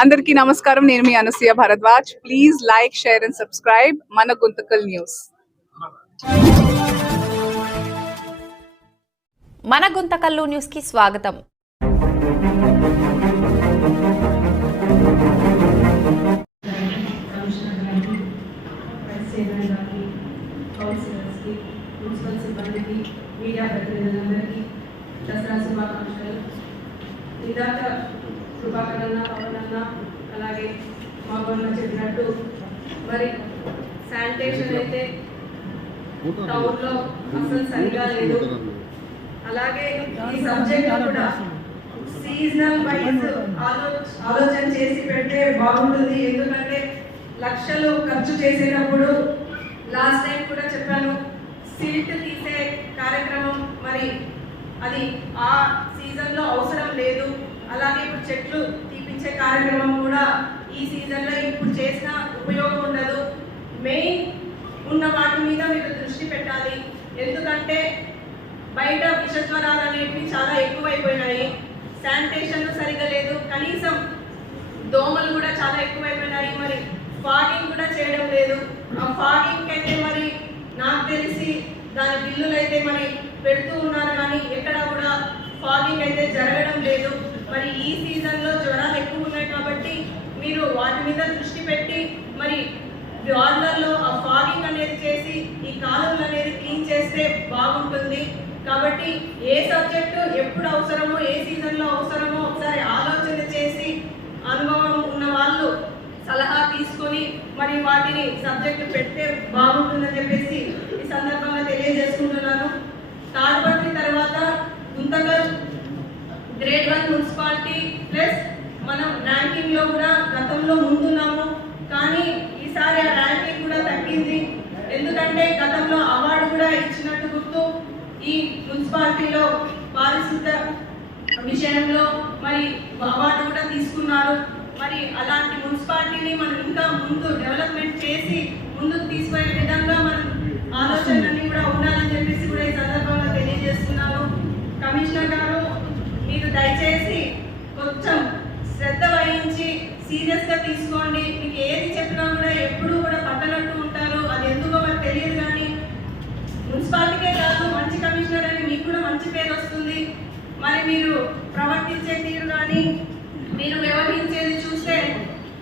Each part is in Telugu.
అందరికీ నమస్కారం. నేను మీ Anasuya Bharadwaj. Please like share and subscribe మన గుంతకల్ న్యూస్. మన గుంతకల్లు న్యూస్కి స్వాగతం. మున్సిపల్ సిబ్బందికి మీడియా ప్రతినిధులందరికీ దసరా శుభాకాంక్షలు. ఇందాక శుభాకరణ పవనన్న అలాగే మా గొడవ చెప్పినట్టు మరి శానిటేషన్ అయితే టౌన్లో అసలు సరిగా లేదు. అలాగే ఈ సబ్జెక్ట్ కూడా సీజనల్ వైజ్ ఆలోచన చేసి పెడితే బాగుంటుంది. ఎందుకంటే లక్షలు ఖర్చు చేసేటప్పుడు లాస్ట్ టైం కూడా చెప్పాను సిల్ట్ తీసే కార్యక్రమం మరి అది ఆ సీజన్లో అవసరం లేదు. అలాగే ఇప్పుడు చెట్లు తీపించే కార్యక్రమం కూడా ఈ సీజన్లో ఇప్పుడు చేసిన ఉపయోగం ఉండదు. మెయిన్ ఉన్న వాటి మీద మీరు దృష్టి పెట్టాలి. ఎందుకంటే బయట విషజ్వరాలు అనేవి చాలా ఎక్కువైపోయినాయి. శానిటేషన్ సరిగా లేదు. కనీసం దోమలు కూడా చాలా ఎక్కువైపోయినాయి. మరి ఫాగింగ్ కూడా చేయడం లేదు. ఆ ఫాగింగ్ అయితే మరి నాకు తెలిసి దాని బిల్లులు అయితే మరి పెడుతూ ఉన్నారు కానీ ఎక్కడ కూడా ఫాగింగ్ అయితే జరగడం లేదు. మరి ఈ సీజన్లో జ్వరాలు ఎక్కువ ఉన్నాయి కాబట్టి మీరు వాటి మీద దృష్టి పెట్టి మరి వార్లర్లో ఆ ఫాగింగ్ అనేది చేసి ఈ కాలువలు అనేది క్లీన్ చేస్తే బాగుంటుంది. కాబట్టి ఏ సబ్జెక్టు ఎప్పుడు అవసరమో ఏ సీజన్లో అవసరమో ఒకసారి ఆలోచన చేసి అనుభవం ఉన్న వాళ్ళు సలహా తీసుకొని మరి వాటిని సబ్జెక్టు పెడితే బాగుంటుందని చెప్పి ఈ సందర్భంగా తెలియజేసుకుంటున్నాను తాడిపత్రి తర్వాత Guntakal grade one municipality plus మనం ర్యాంకింగ్లో కూడా గతంలో ముందున్నాము కానీ ఈసారి ఆ ర్యాంకింగ్ కూడా తగ్గింది. ఎందుకంటే గతంలో అవార్డు కూడా ఇచ్చినట్టు గుర్తు ఈ మున్సిపాలిటీలో పారిశుద్ధ విషయంలో మరి అవార్డు కూడా తీసుకున్నారు. మరి అలాంటి మున్సిపాలిటీని మనం ఇంకా ముందు డెవలప్మెంట్ చేసి ముందుకు తీసుకునే విధంగా మనం ఆలోచనలన్నీ కూడా ఉండాలని చెప్పేసి కూడా ఈ సందర్భంగా తెలియజేస్తున్నాను కమిషనర్ గారు మీరు దయచేసి కొంచెం శ్రద్ధ సీరియస్గా సీరియస్గా తీసుకోండి. మీకు ఏది చెప్పినా కూడా ఎప్పుడు కూడా పట్టనట్టు ఉంటారు. అది ఎందుకో మనకు తెలియదు కానీ మున్సిపాలిటీకే కాదు మంచి కమిషనర్ అని మీకు కూడా మంచి పేరు వస్తుంది. మరి మీరు ప్రవర్తించే తీరు కానీ మీరు వ్యవహరించేది చూస్తే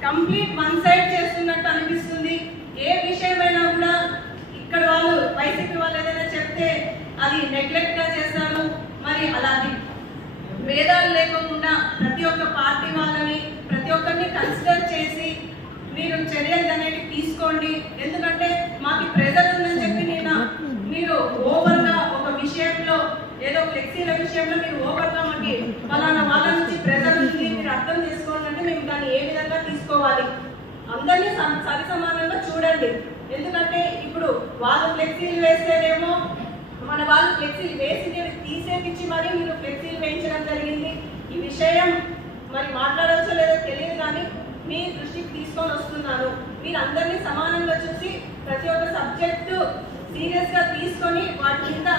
కంప్లీట్ వన్ సైడ్ చేస్తున్నట్టు అనిపిస్తుంది. ఏ విషయమైనా కూడా ఇక్కడ వాళ్ళు వైసీపీ వాళ్ళు ఏదైనా చెప్తే అది నెగ్లెక్ట్గా చేస్తారు. మరి అలాది భేదాలు లేకుండా ప్రతి ఒక్క పార్టీ వాళ్ళని ప్రతి ఒక్కరిని కన్సిడర్ చేసి మీరు చర్యలు అనేవి తీసుకోండి. ఎందుకంటే మాకు ప్రెజర్ ఉందని చెప్పి నేను మీరు ఓవర్గా ఒక విషయంలో ఏదో ఫ్లెక్సీల విషయంలో మీరు ఓవర్గా మాకి ఫలానా వాళ్ళ నుంచి ప్రెజర్ ఉంది మీరు అర్థం చేసుకోండి అంటే మేము దాన్ని ఏ విధంగా తీసుకోవాలి. అందరినీ సరి సమానంగా చూడండి. ఎందుకంటే ఇప్పుడు వాళ్ళు ఫ్లెక్సీలు వేస్తేనేమో మన వాళ్ళు ఫ్లెక్సీలు వేసి తీసేపించి మరి మీరు ఫ్లెక్సీలు వేయించడం జరిగింది. ఈ విషయం మరి మాట్లాడవచ్చో లేదో తెలియదు కానీ మీ దృష్టికి తీసుకొని వస్తున్నాను మీరు అందరినీ సమానంగా చూసి ప్రతి ఒక్క సబ్జెక్టు సీరియస్గా తీసుకొని వాటి మీద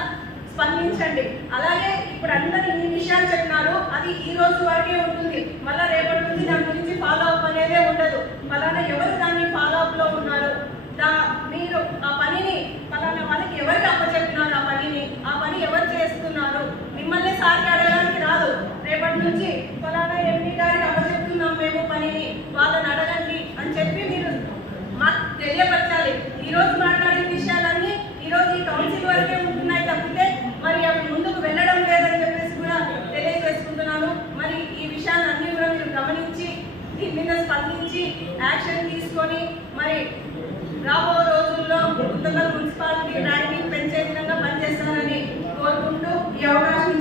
స్పందించండి. అలాగే ఇప్పుడు అందరు ఇన్ని విషయాలు చెప్పినారు. అది ఈ రోజు వరకే ఉంటుంది. మళ్ళీ రేపటి నుంచి దాని గురించి ఫాలో అప్ అనేదే ఉండదు ఫలానా ఎవరు దాన్ని ఫాలో అప్లో ఉన్నారు దా మీరు ఆ పనిని ఫలానా వాళ్ళకి ఎవరికి అప్పచెప్పినారు ఆ పనిని ఆ పని ఎవరు చేస్తున్నారు మిమ్మల్ని సార్కి అడగడానికి రాదు రేపటి నుంచి ఫలానా ఎంపీ గారికి అప్పచెప్తున్నాం మేము పనిని వాళ్ళని అడగండి అని చెప్పి మీరు మాకు తెలియపరచాలి ఈ రోజు మాట్లాడిన విషయాలన్నీ ఈ రోజు ఈ కౌన్సిల్ వరకే ఉంటున్నాయి తప్పితే మరి అవి ముందుకు వెళ్ళడం లేదని చెప్పేసి కూడా తెలియజేసుకుంటున్నాను మరి ఈ విషయాలన్నీ కూడా మీరు గమనించి దీని మీద స్పందించి యాక్షన్ తీసుకొని మరి రాబో రోజుల్లో మున్సిపాలిటీ ర్యాంకింగ్ పెంచే విధంగా పనిచేస్తారని కోరుకుంటూ ఈ అవకాశం